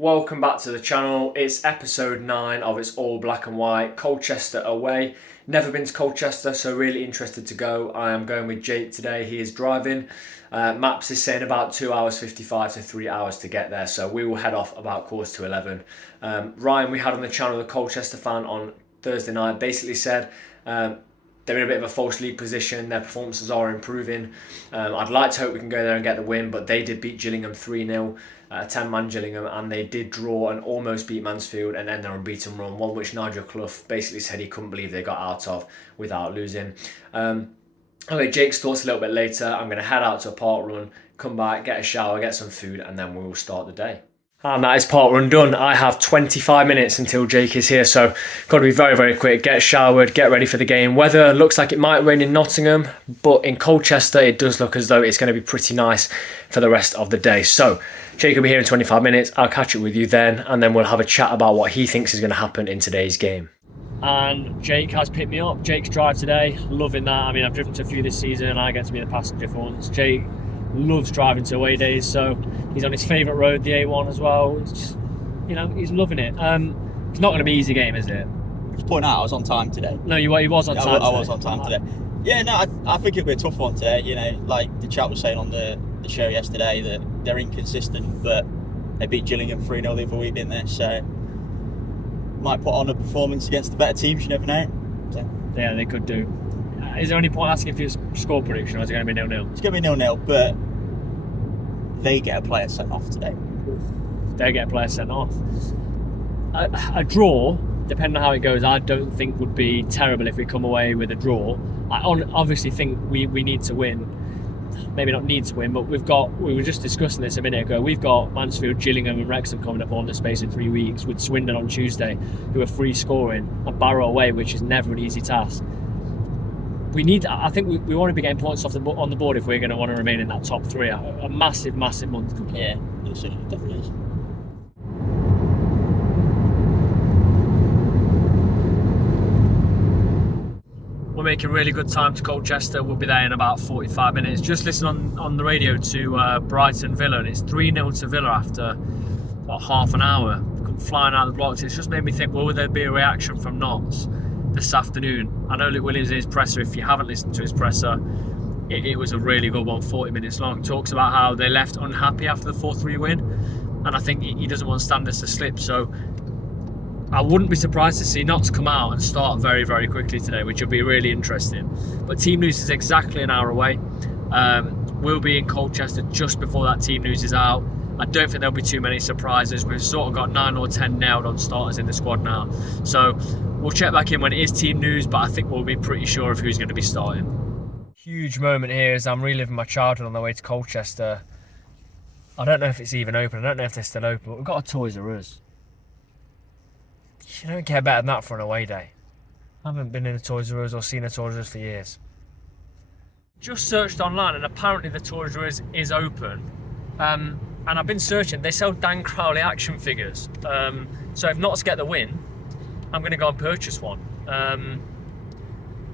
Welcome back to the channel. It's episode 9 of It's All Black and White, Colchester away. Never been to Colchester, so really interested to go. I am going with Jake today. He is driving. Maps is saying about 2 hours 55 to 3 hours to get there, so we will head off about 11:15. Ryan, we had on the channel, the Colchester fan on Thursday night, basically said they're in a bit of a false league position. Their performances are improving. I'd like to hope we can go there and get the win, but they did beat Gillingham 3-0. 10-man Gillingham, and they did draw and almost beat Mansfield and end their unbeaten run, one which Nigel Clough basically said he couldn't believe they got out of without losing. Okay, Jake's thoughts a little bit later. I'm going to head out to a park run, come back, get a shower, get some food, and then we will start the day. And that is park run done. I have 25 minutes until Jake is here, so got to be very, very quick. Get showered, get ready for the game. Weather looks like it might rain in Nottingham, but in Colchester it does look as though it's going to be pretty nice for the rest of the day. So Jake will be here in 25 minutes. I'll catch up with you then, and then we'll have a chat about what he thinks is going to happen in today's game. And Jake has picked me up. Jake's drive today, loving that. I mean, I've driven to a few this season and I get to be the passenger for once. Jake loves driving to away days, so he's on his favourite road, the A1 as well. It's just, he's loving it. It's not going to be an easy game, is it? Just point out, I was on time today. No, he was on time. I was on time today. Yeah, no, I think it'll be a tough one today. Like the chat was saying on the show yesterday, that they're inconsistent, but they beat Gillingham 3-0 the other week, didn't they? So might put on a performance against the better teams. You never know. So. Yeah, they could do. Is there any point asking for your score prediction, or is it going to be 0-0? It's going to be 0-0, but they get a player sent off today. They get a player sent off. A draw, depending on how it goes, I don't think would be terrible if we come away with a draw. I obviously think we need to win. Maybe not need to win, but we were just discussing this a minute ago. We've got Mansfield, Gillingham and Wrexham coming up on the space in 3 weeks, with Swindon on Tuesday, who are free scoring, and Barrow away, which is never an easy task. I think we want to be getting points on the board if we're going to want to remain in that top 3. A massive, massive month. Yeah, it definitely is. We're making really good time to Colchester. We'll be there in about 45 minutes. Just listen on the radio to Brighton Villa, and it's 3-0 to Villa after about half an hour. Come flying out of the blocks. It's just made me think, will there be a reaction from Notts this afternoon? I know Luke Williams in his presser, if you haven't listened to his presser, it was a really good one, 40 minutes long. Talks about how they left unhappy after the 4-3 win, and I think he doesn't want standards to slip, so I wouldn't be surprised to see Notts come out and start very, very quickly today, which will be really interesting. But team news is exactly an hour away. We'll be in Colchester just before that team news is out. I don't think there'll be too many surprises. We've sort of got 9 or 10 nailed on starters in the squad now. So we'll check back in when it is team news, but I think we'll be pretty sure of who's going to be starting. Huge moment here as I'm reliving my childhood on the way to Colchester. I don't know if it's even open. I don't know if they're still open, but we've got a Toys R Us. You don't get better than that for an away day. I haven't been in a Toys R Us or seen a Toys R Us for years. Just searched online and apparently the Toys R Us is open. And I've been searching, they sell Dan Crowley action figures. So if Notts get the win, I'm going to go and purchase one.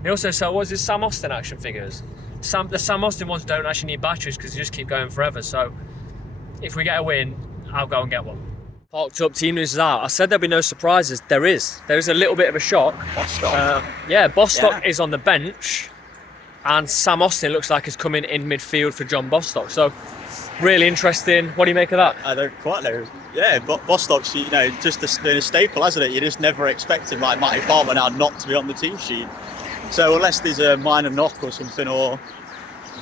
They also sell, Sam Austin action figures. The Sam Austin ones don't actually need batteries because they just keep going forever. So if we get a win, I'll go and get one. Parked up, team news is out. I said there'd be no surprises. There is a little bit of a shock. Bostock is on the bench, and Sam Austin looks like he's coming in midfield for John Bostock. So really interesting. What do you make of that? I don't quite know. Yeah, but Bostock's just been a staple, hasn't it? You just never expect him, like Matty Palmer now, not to be on the team sheet. So unless there's a minor knock or something, or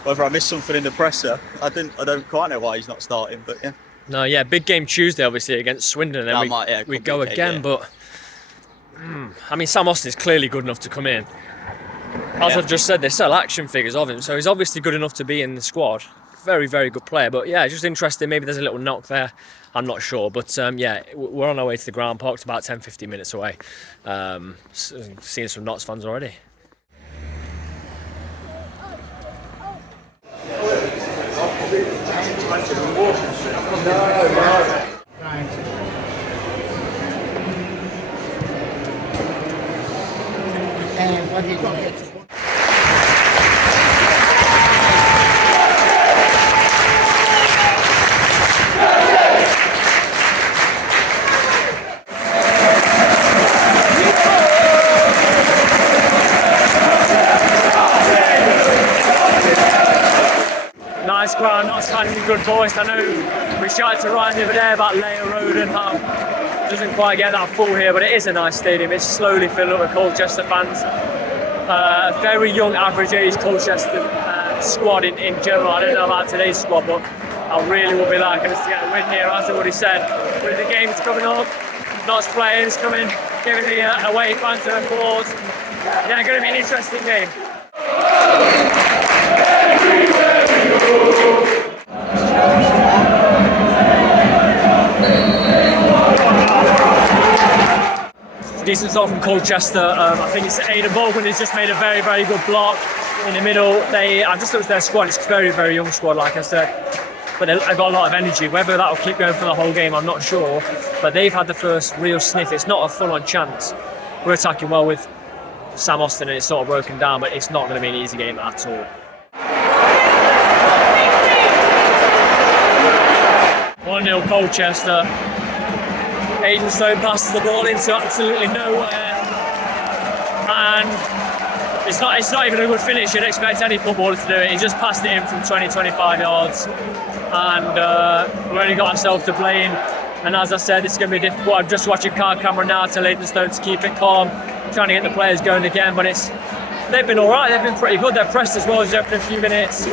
whether I missed something in the presser, I don't quite know why he's not starting. But yeah. No, yeah, big game Tuesday, obviously, against Swindon, and then we go again, but I mean, Sam Austin is clearly good enough to come in. As I've just said, they sell action figures of him, so he's obviously good enough to be in the squad. Very, very good player, but yeah, just interesting. Maybe there's a little knock there, I'm not sure, but yeah, we're on our way to the ground, parked about 10-15 minutes away. Seeing some Notts fans already. What did you get? background, not finding a good voice. I know we shouted to Ryan the other day about Layer Road and how it doesn't quite get that full here, but it is a nice stadium. It's slowly filled up with Colchester fans. A very young, average age Colchester squad in general. I don't know about today's squad, but I really would be liking us to get a win here, as I already said. With the games coming up, Notts players coming, giving the away fans their applause. Yeah, going to be an interesting game. Decent start from Colchester. I think it's Aidan Baldwin who's just made a very, very good block in the middle. I just looked at their squad. It's a very, very young squad, like I said, but they've got a lot of energy. Whether that will keep going for the whole game, I'm not sure. But they've had the first real sniff. It's not a full-on chance. We're attacking well with Sam Austin, and it's sort of broken down, but it's not going to be an easy game at all. 1-0 Colchester. Stone passes the ball into absolutely nowhere, and it's not even a good finish. You'd expect any footballer to do it. He just passed it in from 20-25 yards, and we've only got ourselves to blame. And as I said, it's going to be difficult. I'm just watching Carl Cameron now tell Stone to keep it calm, trying to get the players going again, but they've been alright, they've been pretty good. They've pressed as well as after a few minutes.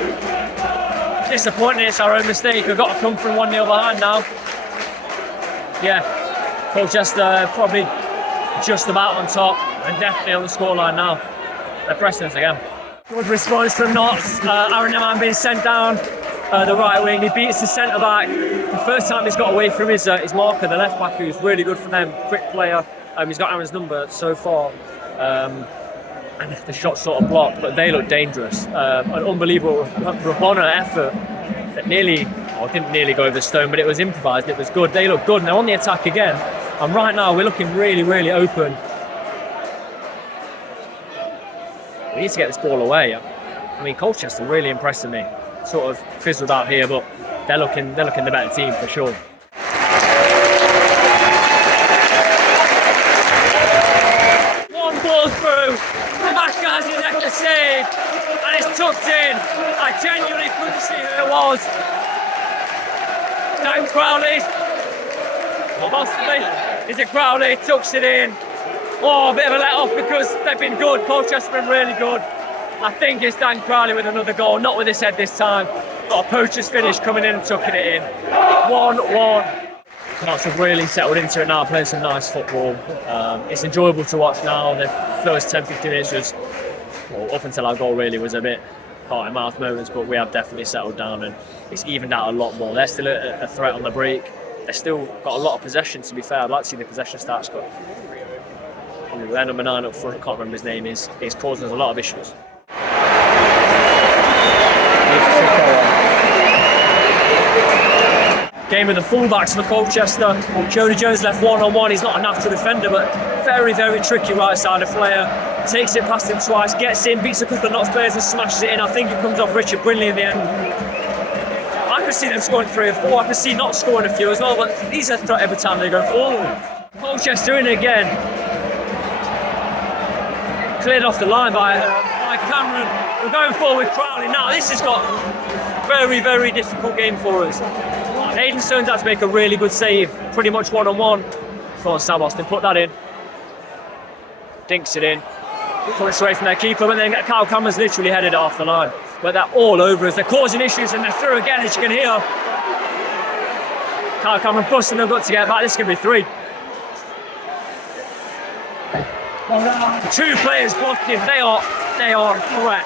Disappointing, it's our own mistake. We've got to come from 1-0 behind now. Yeah, Colchester probably just about on top and definitely on the scoreline now. They're pressing us again. Good response from Notts. Aaron Neman being sent down the right wing. He beats the centre back. The first time he's got away from his marker, the left back, who's really good for them, quick player. He's got Aaron's number so far. And the shot's sort of blocked, but they look dangerous. An unbelievable Rabona effort that didn't nearly go over the stone, but it was improvised. It was good. They look good, and they're on the attack again. And right now, we're looking really, really open. We need to get this ball away. I mean, Colchester really impressing me. Sort of fizzled out here, but they're looking the better team for sure. One ball through. The back guy's in there to save, and it's tucked in. I genuinely couldn't see who it was. Dan Crowley. Possibly. Is it Crowley? Tucks it in. Oh, a bit of a let off because they've been good. Colchester's been really good. I think it's Dan Crowley with another goal, not with his head this time. Got a poacher's finish coming in and tucking it in. 1-1. Notts have really settled into it now, playing some nice football. It's enjoyable to watch now. The first 10-15 minutes was, well, up until our goal really, was a bit heart-and-mouth moments, but we have definitely settled down and it's evened out a lot more. They're still a threat on the break. They've still got a lot of possession, to be fair. I'd like to see the possession stats, but their number 9 up front, I can't remember his name, is causing us a lot of issues. Game of the fullbacks for Colchester. Jonah Jones left 1-on-1. He's not a natural defender, but very, very tricky right-sided player. Takes it past him twice, gets in, beats a couple of Notts players and smashes it in. I think it comes off Richard Brindley in the end. I could see them scoring 3 or 4. I could see Notts scoring a few as well, but he's a threat every time they go forward. Colchester in again. Cleared off the line by Cameron. We're going forward with Crowley now. This has got a very, very difficult game for us. Stone's had to make a really good save, pretty much 1-on-1. Come on, Sam Austin, put that in. Dinks it in. Comes away from their keeper, but then Kyle Cameron's literally headed it off the line. But they're all over us. They're causing issues and they're through again, as you can hear. Kyle Cameron busting their gut to get back. This is going to be 3. 2 players blocking. They are a threat.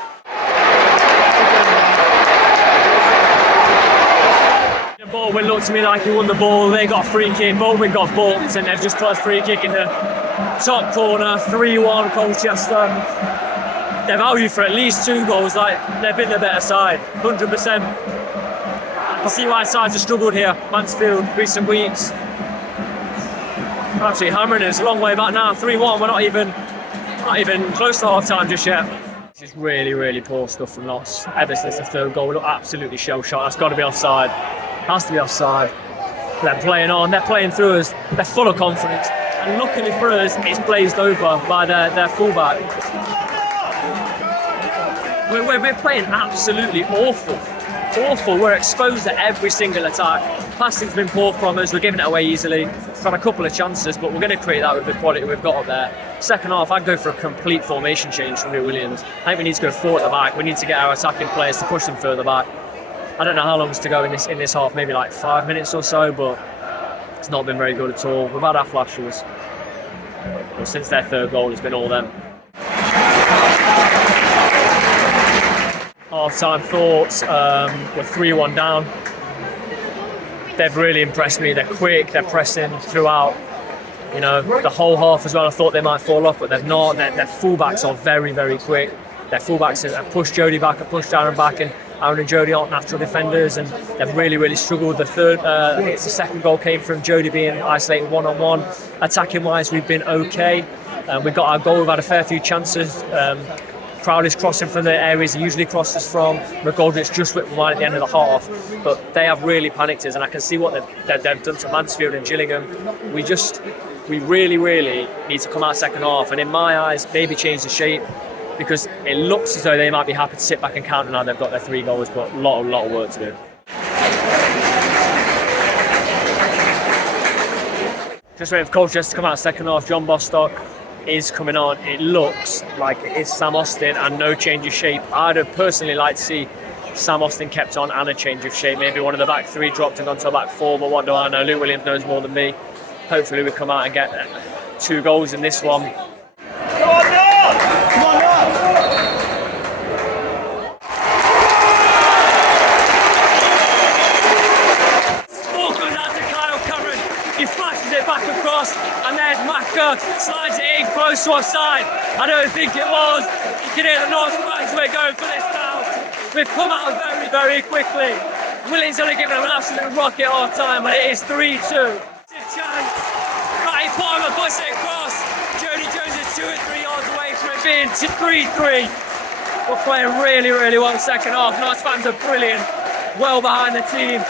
Baldwin looked to me like he won the ball. They got a free kick. Baldwin got balked and they've just put a free kick in the top corner. 3-1 Colchester. They're valued for at least 2 goals. Like, they've been the better side, 100%. I see why sides have struggled here. Mansfield, recent weeks. Absolutely hammering us. A long way back now. 3-1. We're not even close to half time just yet. This is really, really poor stuff from Notts. Ever since the 3rd goal, we look absolutely shell-shocked. That's got to be offside. Has to be offside. They're playing on. They're playing through us. They're full of confidence. And luckily for us, it's blazed over by their fullback. We're playing absolutely awful. It's awful. We're exposed at every single attack. Passing's been poor from us. We're giving it away easily. We've had a couple of chances, but we're going to create that with the quality we've got up there. Second half, I'd go for a complete formation change from Lou Williams. I think we need to go forward at the back. We need to get our attacking players to push them further back. I don't know how long it's to go in this half, maybe like 5 minutes or so, but it's not been very good at all. We've had our flashes. But since their third goal, it's been all them. Half-time thoughts, we're 3-1 down. They've really impressed me. They're quick, they're pressing throughout. You know, the whole half as well, I thought they might fall off, but they've not. Their fullbacks are very, very quick. Their fullbacks have pushed Jody back and pushed Aaron back, and Aaron and Jody aren't natural defenders, and they've really, really struggled. The third, I think it's the second goal came from Jody being isolated one-on-one. Attacking-wise, we've been okay. We got our goal, we've had a fair few chances. Crowley's crossing from the areas he usually crosses from. McGoldrick's just whipped wide at the end of the half, but they have really panicked us, and I can see what they've done to Mansfield and Gillingham. We really, really need to come out second half, and in my eyes, maybe change the shape, because it looks as though they might be happy to sit back and counter now they've got their 3 goals, but a lot of work to do. Just waiting for Colchester to come out second half. John Bostock is coming on. It looks like it is Sam Austin and no change of shape. I'd have personally liked to see Sam Austin kept on and a change of shape. Maybe one of the back 3 dropped and gone to a back 4, but what do I know? Luke Williams knows more than me. Hopefully we come out and get 2 goals in this one. Come on now! Come on now! Ball goes out to Kyle Cameron. He flashes it back across, and there's Macca, slides it in close to offside. I don't think it was. You can hear the North fans, we're going for this now. We've come out very, very quickly. Williams only given them an absolute rocket half time, but it is 3-2. It's a chance. Matty Palmer puts it across. Jody Jones is 2 or 3 yards away from it being 3-3. We're playing really, really well second half. North fans are brilliant. Well behind the team.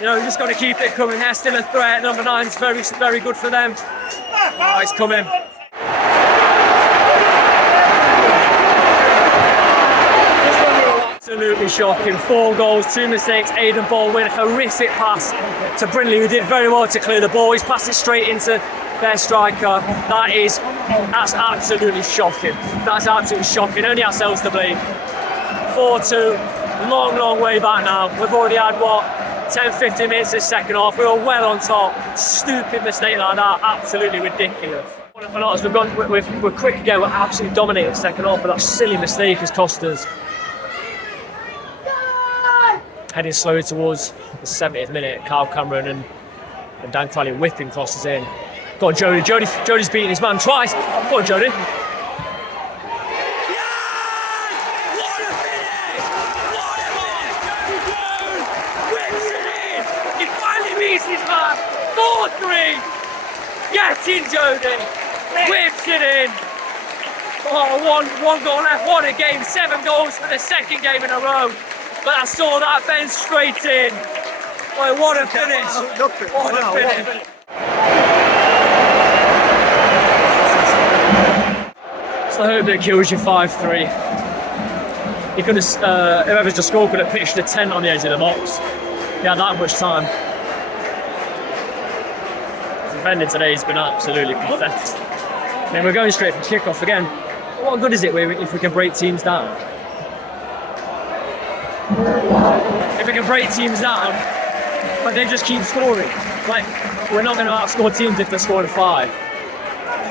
You know, we've just got to keep it coming. They're still a threat. Number 9 is very, very good for them. Oh, it's coming. Absolutely shocking. 4 goals, 2 mistakes. Aidan Baldwin, horrific pass to Brindley, who did very well to clear the ball. He's passed it straight into their striker. That's absolutely shocking. That's absolutely shocking. Only ourselves to blame. 4-2. Long way back now. We've already had, 10-15 minutes this second half. We were well on top. Stupid mistake like that. Absolutely ridiculous. We're quick again. We're absolutely dominating the second half, but that silly mistake has cost us. Heading slowly towards the 70th minute. Kyle Cameron and Dan Crowley whipping crosses in. Go on, Jody. Jody's beating his man twice. Go on, Jody. His man, 4-3. Get in, Jody. Whips it in. Oh, one goal left. What a game. 7 goals for the second game in a row. But I saw that bend straight in. Boy, what a finish. What a finish. So I hope that kills you 5-3. He could have, whoever's just scored could have pitched a tent on the edge of the box. He had that much time. Defending today has been absolutely pathetic. I mean, we're going straight for kick-off again. What good is it if we can break teams down? If we can break teams down, but they just keep scoring. Like, we're not going to outscore teams if they're scoring 5.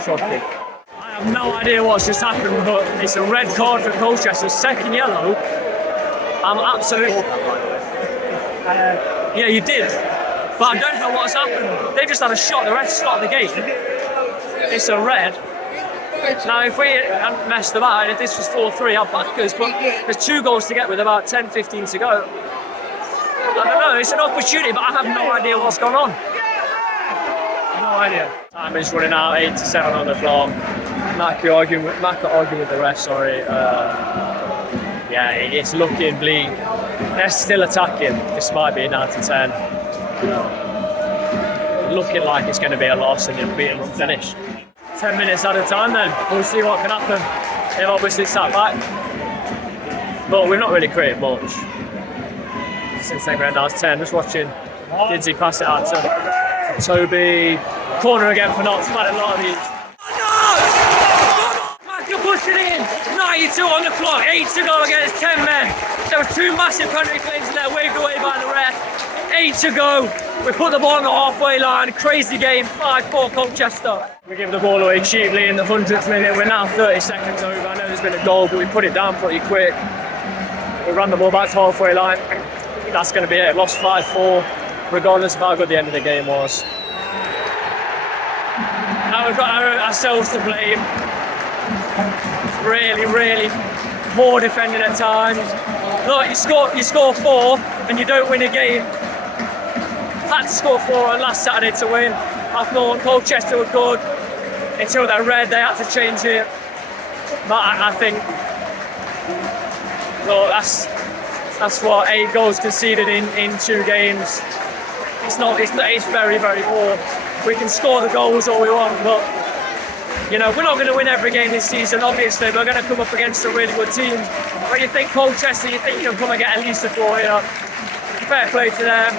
Shocking. I have no idea what's just happened, but it's a red card for Colchester, second yellow. I'm absolutely... yeah, you did. But I don't know what's happened. They just had a shot, the ref stopped the game. It's a red. Now, if we hadn't messed about, and if this was 4-3, I'd back us, but there's 2 goals to get with about 10-15 to go. I don't know, it's an opportunity, but I have no idea what's going on. No idea. Time is running out, 8-7 on the clock. Macca arguing with the ref, sorry. Yeah, it's looking bleak. They're still attacking, despite being down to 10. Looking like it's going to be a loss and it'll be a finish. 10 minutes at a time then, we'll see what can happen. They've obviously sat back, but we've not really created much. since they went down to 10. Just watching Didsy pass it out to Toby. Corner again for Knox. We've had a lot of these. Michael pushed it in. 92 on the clock. 8 to go against 10 men. There were 2 massive penalty claims in there, waved away by the ref. 8 to go. We put the ball on the halfway line. Crazy game. 5-4 Colchester. We give the ball away cheaply in the 100th minute. We're now 30 seconds over. I know there's been a goal, but we put it down pretty quick. We ran the ball back to halfway line. That's going to be it. Lost 5-4, regardless of how good the end of the game was. Now we've got ourselves to blame. Really poor defending at times. Look, you score 4 and you don't win a game. Had to score 4 on last Saturday to win. I thought Colchester were good until they red. They had to change it. But I think, well, that's what 8 goals conceded in 2 games. It's very poor. We can score the goals all we want, but you know, we're not going to win every game this season. Obviously, we're going to come up against a really good team. But you think Colchester, you think you can come and get at least a 4, you know. Fair play to them.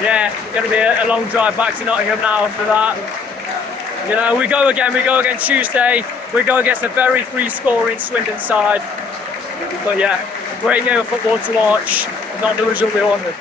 Yeah, going to be a long drive back to Nottingham now after that. You know, we go again Tuesday. We go against a very free-scoring Swindon side. But yeah, great game of football to watch. Not the result we wanted.